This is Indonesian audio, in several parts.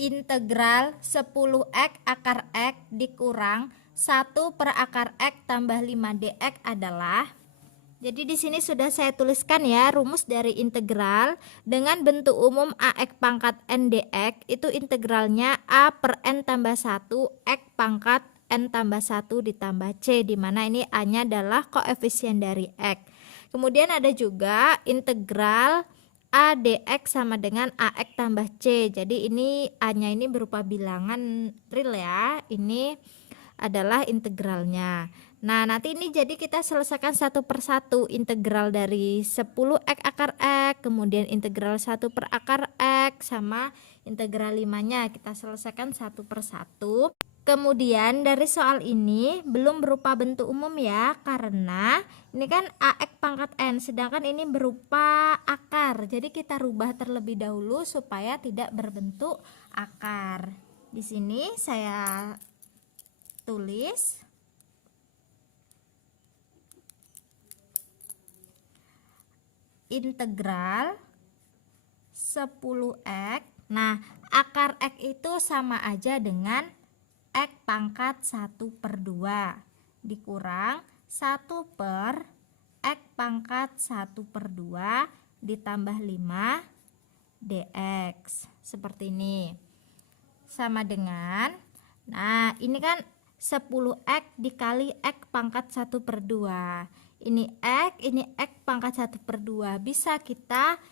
integral 10x akar x dikurang 1 per akar x tambah 5 dx adalah. Jadi di sini sudah saya tuliskan ya rumus dari integral dengan bentuk umum ax pangkat n dx itu integralnya a per n tambah 1 x pangkat n tambah 1 ditambah c, di mana ini a-nya adalah koefisien dari x. Kemudian ada juga integral a dx sama dengan ax tambah c. Jadi ini a-nya ini berupa bilangan real ya. Ini adalah integralnya. Nah, nanti ini jadi kita selesaikan satu per satu. Integral dari 10x akar x, kemudian integral 1 per akar x, sama integral 5-nya. Kita selesaikan satu per satu. Kemudian dari soal ini belum berupa bentuk umum ya, karena ini kan ax pangkat n, sedangkan ini berupa akar. Jadi kita rubah terlebih dahulu supaya tidak berbentuk akar. Di sini saya tulis integral 10x. Nah, akar x itu sama aja dengan x pangkat 1 per 2 dikurang 1 per x pangkat 1 per 2 ditambah 5 dx. Seperti ini. Sama dengan, nah ini kan 10x dikali x pangkat 1 per 2. Ini x pangkat 1 per 2. Bisa kita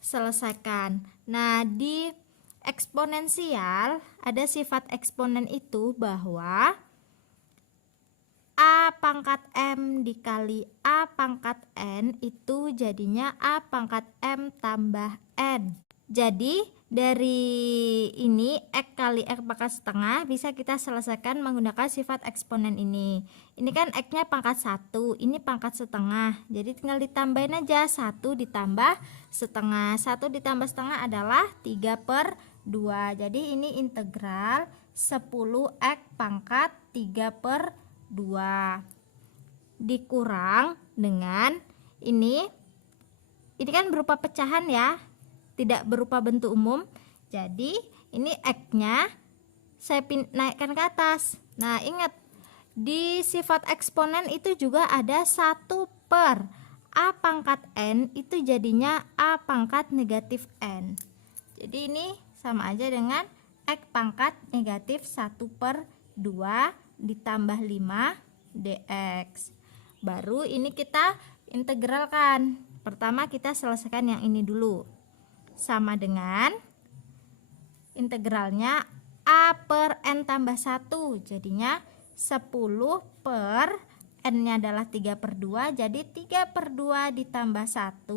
selesaikan. Nah, di eksponensial ada sifat eksponen itu bahwa a pangkat m dikali a pangkat n itu jadinya a pangkat m tambah n. Jadi dari ini x kali x pangkat setengah bisa kita selesaikan menggunakan sifat eksponen ini. Ini kan x-nya pangkat 1, ini pangkat setengah. Jadi tinggal ditambahin aja 1 ditambah setengah. 1 ditambah setengah adalah 3 per 2. Jadi ini integral 10x pangkat 3 per 2 dikurang dengan ini kan berupa pecahan ya, tidak berupa bentuk umum. Jadi ini x-nya saya naikkan ke atas. Nah, ingat di sifat eksponen itu juga ada 1 per a pangkat n itu jadinya a pangkat negatif n. Jadi ini sama aja dengan x pangkat negatif 1 per 2 ditambah 5 dx. Baru ini kita integralkan. Pertama kita selesaikan yang ini dulu. Sama dengan integralnya a per n tambah 1, jadinya 10 per n-nya adalah 3 per 2, jadi 3 per 2 ditambah 1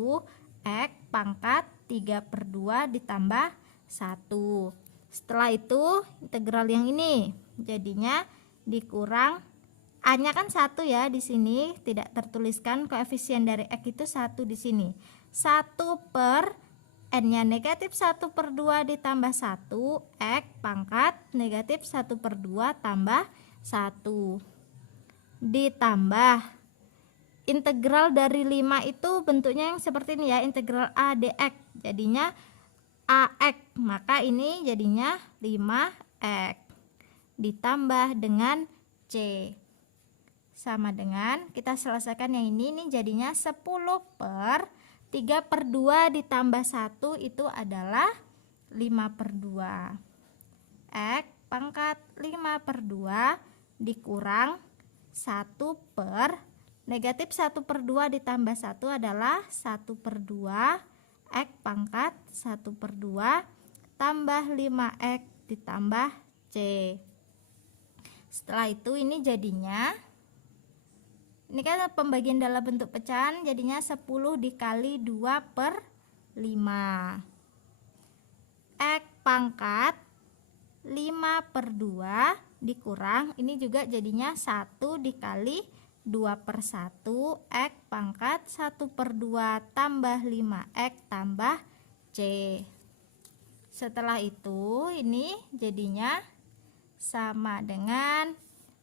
x pangkat 3 per 2 ditambah 1. Setelah itu integral yang ini jadinya dikurang a-nya kan 1 ya, di sini tidak tertuliskan koefisien dari x itu 1 di sini. 1 per n-nya negatif 1 per 2 ditambah 1 x pangkat negatif 1 per 2 tambah 1 ditambah integral dari 5 itu bentuknya yang seperti ini ya, integral a dx, jadinya ax, maka ini jadinya 5x ditambah dengan c. Sama dengan kita selesaikan yang ini jadinya 10 per 3 per 2 ditambah 1 itu adalah 5 per 2 x pangkat 5 per 2 dikurang 1 per negatif 1 per 2 ditambah 1 adalah 1 per 2 x pangkat 1 per 2 tambah 5x ditambah c. Setelah itu ini jadinya, ini kan pembagian dalam bentuk pecahan, jadinya 10 dikali 2 per 5 x pangkat 5 per 2 dikurang, ini juga jadinya 1 dikali 2 per 1 x pangkat 1 per 2 tambah 5x tambah c. Setelah itu ini jadinya sama dengan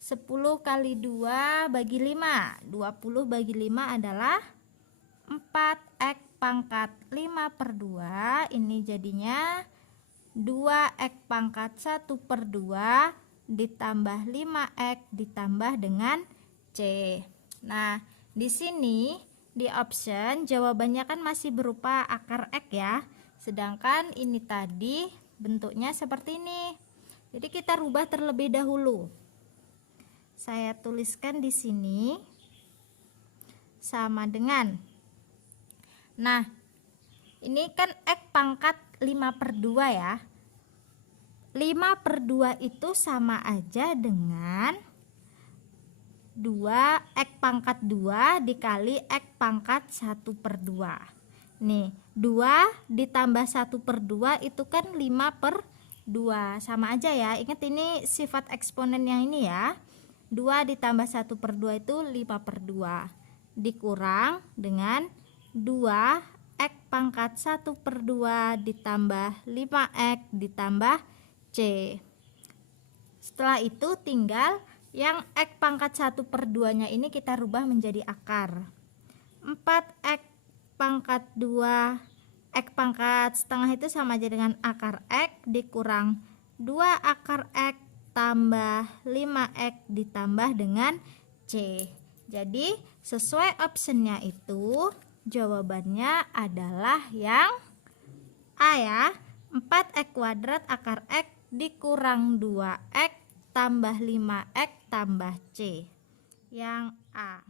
10 kali 2 bagi 5, 20 bagi 5 adalah 4x pangkat 5 per 2, ini jadinya 2x pangkat 1/2 ditambah 5x ditambah dengan C. Nah, di sini di option jawabannya kan masih berupa akar X ya. Sedangkan ini tadi bentuknya seperti ini. Jadi kita rubah terlebih dahulu. Saya tuliskan di sini sama dengan. Nah, ini kan X pangkat 5/2 ya. 5/2 itu sama aja dengan 2x pangkat 2 dikali x pangkat 1/2. Nih, 2 ditambah 1/2 itu kan 5/2. Sama aja ya. Ingat ini sifat eksponen yang ini ya. 2 ditambah 1/2 itu 5/2. Dikurang dengan 2x pangkat 1/2 ditambah 5x ditambah C. Setelah itu tinggal yang x pangkat 1/2 nya ini kita rubah menjadi akar. 4x pangkat 2 x pangkat setengah itu sama aja dengan akar x dikurang 2 akar x tambah 5x ditambah dengan C. Jadi sesuai optionnya itu jawabannya adalah yang A ya. 4x² akar x dikurang 2x tambah 5x tambah C. Yang A.